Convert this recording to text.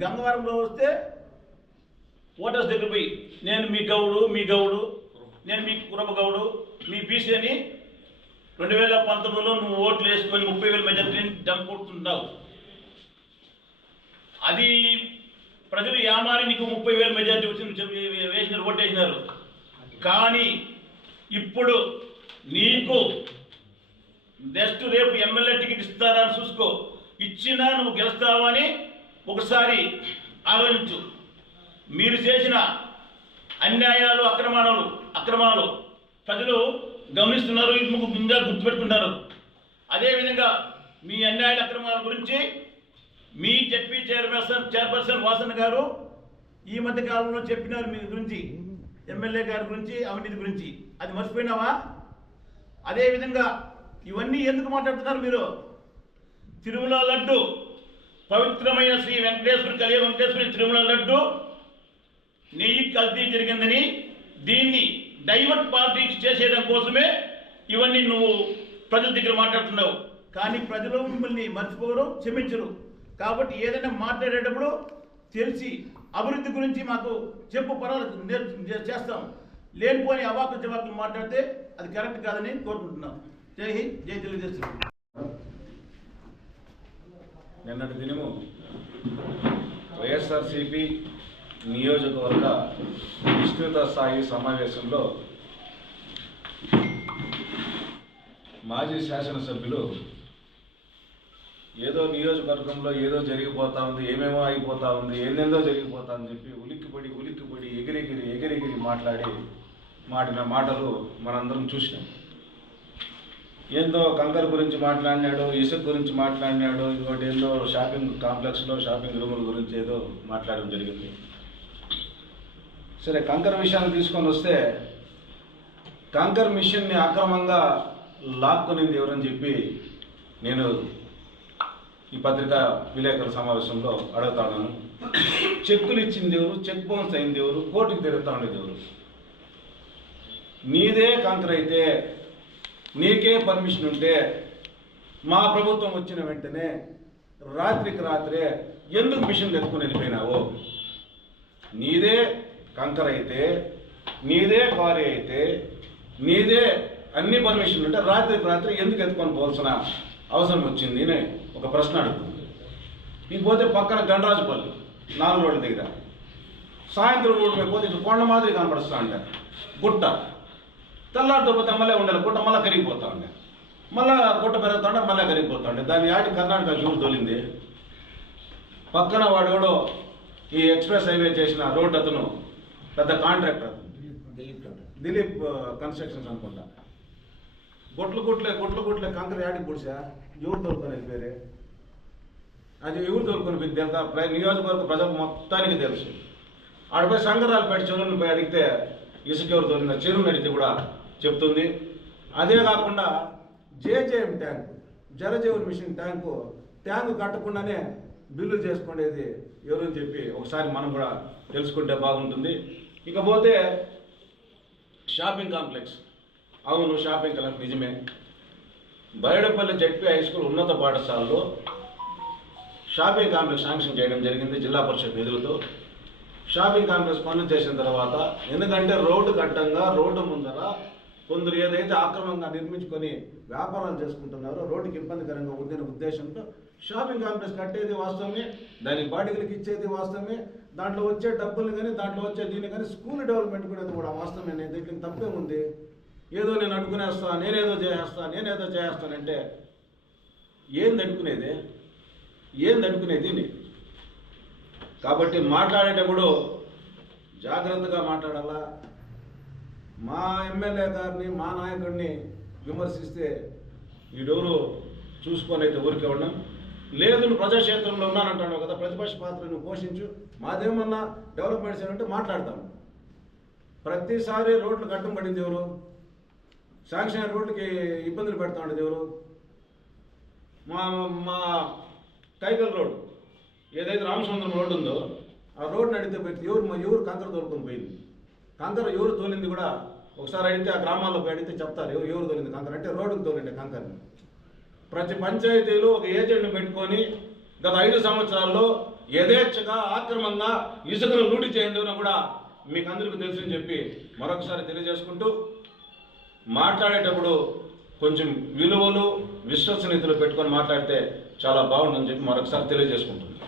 గంగవరంలో వస్తే ఓటర్స్ దగ్గర పోయి నేను మీ గౌడు నేను మీ కురబ గౌడు మీ బీసీ అని 2019లో నువ్వు ఓట్లు వేసుకొని 30,000 మెజార్టీని దంపుకుంటున్నావు. అది ప్రజలు యామారి నీకు 30,000 మెజార్టీ వేసినారు, ఓటేసినారు. కానీ ఇప్పుడు నీకు నెక్స్ట్ రేపు ఎమ్మెల్యే టికెట్ ఇస్తారా అని చూసుకో. ఇచ్చినా నువ్వు గెలుస్తావని ఒకసారి ఆలోచించు. మీరు చేసిన అన్యాయాలు అక్రమాలు ప్రజలు గమనిస్తున్నారు, ఇది మీకు ముందే గుర్తుపెట్టుకుంటారు. అదేవిధంగా మీ అన్యాయాల అక్రమాల గురించి మీ జెడ్పీ చైర్పర్సన్ వాసన్న గారు ఈ మధ్య కాలంలో చెప్పినారు మీ గురించి, ఎమ్మెల్యే గారి గురించి, అవినీతి గురించి. అది మర్చిపోయినావా? అదేవిధంగా ఇవన్నీ ఎందుకు మాట్లాడుతున్నారు మీరు? తిరుమల లడ్డు, పవిత్రమైన శ్రీ వెంకటేశ్వరి తిరుమల లడ్డు నెయ్యి కల్తీ జరిగిందని దీన్ని డైవర్ట్ పాలిటిక్స్ చేసేయడం కోసమే ఇవన్నీ నువ్వు ప్రజల దగ్గర మాట్లాడుతున్నావు. కానీ ప్రజలు మిమ్మల్ని మర్చిపోరు, క్షమించరు. కాబట్టి ఏదైనా మాట్లాడేటప్పుడు తెలిసి అభివృద్ధి గురించి మాకు చెప్పు, పర్వాలేదు చేస్తాం. లేనిపోని అవాకులు జవాకులు మాట్లాడితే అది కరెక్ట్ కాదని కోరుకుంటున్నాం. జై హింద్, జై తెలుగుదేశం. నిన్నటి దినము వైఎస్ఆర్సీపీ నియోజకవర్గ విస్తృత స్థాయి సమావేశంలో మాజీ శాసనసభ్యులు ఏదో నియోజకవర్గంలో ఏదో జరిగిపోతా ఉంది, ఏమేమో అయిపోతా ఉంది, ఏందేందో జరిగిపోతా అని చెప్పి ఉలిక్కిపడి ఎగిరెగిరి మాడిన మాటలు మనందరం చూసినాం. ఏందో కంకర్ గురించి మాట్లాడినాడు, ఇసుక గురించి మాట్లాడినాడు, ఇంకోటి ఏందో షాపింగ్ కాంప్లెక్స్లో షాపింగ్ రూముల గురించి ఏదో మాట్లాడడం జరిగింది. సరే, కంకర్ విషయాన్ని తీసుకొని వస్తే కంకర్ మిషన్ని అక్రమంగా లాక్కునింది ఎవరని చెప్పి నేను ఈ పత్రికా విలేకరుల సమావేశంలో అడుగుతాను. చెక్కులు ఇచ్చింది ఎవరు? చెక్ బౌన్స్ అయింది ఎవరు? కోర్టుకు తిరుగుతూ ఉండేది ఎవరు? నీదే కంకర్ అయితే, నీకే పర్మిషన్ ఉంటే మా ప్రభుత్వం వచ్చిన వెంటనే రాత్రికి రాత్రే ఎందుకు మిషన్లు ఎత్తుకుని వెళ్ళిపోయినావు? నీదే కంకర్ అయితే, నీదే క్వారీ అయితే, నీదే అన్ని పర్మిషన్లు ఉంటే రాత్రికి రాత్రి ఎందుకు ఎత్తుకొని పోవాల్సిన అవసరం వచ్చింది అని ఒక ప్రశ్న అడుగుతుంది. ఇంకపోతే పక్కన గండరాజుపల్లి 4 రోడ్ల దగ్గర సాయంత్రం రోడ్డు మీద పోతే ఇటు కొండ మాదిరి కనపడుస్తూ ఉంటారు. గుట్ట తెల్లారితో పోతే మళ్ళీ ఉండాలి, గుట్ట మళ్ళీ కరిగిపోతూ ఉండే, మళ్ళీ గుట్ట పెరుగుతూ ఉంటే మళ్ళీ కరిగిపోతూ ఉండే. దాన్ని ఆడి కర్ణాటక జూరు తోలింది. పక్కన వాడు ఈ ఎక్స్ప్రెస్ హైవే చేసిన రోడ్డు అతను పెద్ద కాంట్రాక్టర్, దిలీప్ కన్స్ట్రక్షన్స్ అనుకుంటా. గుట్ల కంకర యాడికి పొడిసా ఎవరు తోలుకొని వెళ్ళిపోయారే? అది ఎవరు తోలుకొని పోయింది తెలుసా? నియోజకవర్గ ప్రజలకు మొత్తానికి తెలుసు. ఆడపోయి సంగరాలపేట చెరువుని పోయి అడిగితే ఇసుక ఎవరు తోలిన చెరువుని అడిగితే కూడా చెప్తుంది. అదే కాకుండా JJM tank, Jal Jeevan mission tank కట్టకుండానే బిల్లు చేసుకునేది ఎవరని చెప్పి ఒకసారి మనం కూడా తెలుసుకుంటే బాగుంటుంది. ఇకపోతే షాపింగ్ కాంప్లెక్స్, అవును షాపింగ్ కాంప్లెక్స్ నిజమే. బైడపల్లి జెడ్పీ హై స్కూల్ ఉన్నత పాఠశాలలో షాపింగ్ కాంప్లెక్స్ శాంక్షన్ చేయడం జరిగింది జిల్లా పరిషత్ నిధులతో. షాపింగ్ కాంప్లెక్స్ పనులు చేసిన తర్వాత, ఎందుకంటే రోడ్డు కట్టంగా రోడ్డు ముందర కొందరు ఏదైతే ఆక్రమంగా నిర్మించుకొని వ్యాపారాలు చేసుకుంటున్నారో రోడ్డుకి ఇబ్బందికరంగా ఉందనే ఉద్దేశంతో షాపింగ్ కాంప్లెక్స్ కట్టేది వాస్తవమే, దానికి బాడిగలకు ఇచ్చేది వాస్తవమే, దాంట్లో వచ్చే డబ్బులు కానీ దాంట్లో వచ్చే దీన్ని కానీ స్కూల్ డెవలప్మెంట్ కూడా వాస్తవమే. దీంట్లో తప్పే ఉంది. ఏదో నేను అడుగునేస్తా, నేనేదో చేస్తానంటే ఏంది అడుగునేది? కాబట్టి మాట్లాడేటప్పుడు జాగ్రత్తగా మాట్లాడాలా. మా ఎమ్మెల్యే గారిని, మా నాయకుడిని విమర్శిస్తే వీడెవరు చూసుకొని అయితే ఊరికే ఉన్నాం. లేదు నువ్వు ప్రజాక్షేత్రంలో ఉన్నానంటాడు కదా, ప్రతిపక్ష పాత్ర నువ్వు పోషించు, మాదేమన్నా డెవలప్మెంట్స్ ఏమంటే మాట్లాడతాం. ప్రతిసారి రోడ్లు కట్టం పడింది ఎవరు? శాంక్షన్ అయిన రోడ్లకి ఇబ్బందులు పెడతా ఉండేది ఎవరు? మా కైకల్ రోడ్ ఏదైతే రామచంద్రం రోడ్డు ఉందో ఆ రోడ్డుని అడిగితే పెట్టి ఎవరు కంకర తోలుకొని పోయింది? కంకర ఎవరు తోలింది కూడా ఒకసారి అడిగితే ఆ గ్రామాల్లో పోయి అడిగితే చెప్తారు ఎవరు తోలింది కంకర అంటే. రోడ్డుకు తోలిండే కంకరని ప్రతి పంచాయతీలో ఒక ఏజెంట్ని పెట్టుకొని గత 5 సంవత్సరాల్లో యథేచ్ఛగా ఆక్రమంగా ఇసుకను లూటి చేయండి కూడా మీకు అందరికీ తెలుసని చెప్పి మరొకసారి తెలియజేసుకుంటూ, మాట్లాడేటప్పుడు కొంచెం విలువలు విశ్వసనీయతలు పెట్టుకొని మాట్లాడితే చాలా బాగుంటుందని చెప్పి మరొకసారి తెలియజేసుకుంటున్నాను.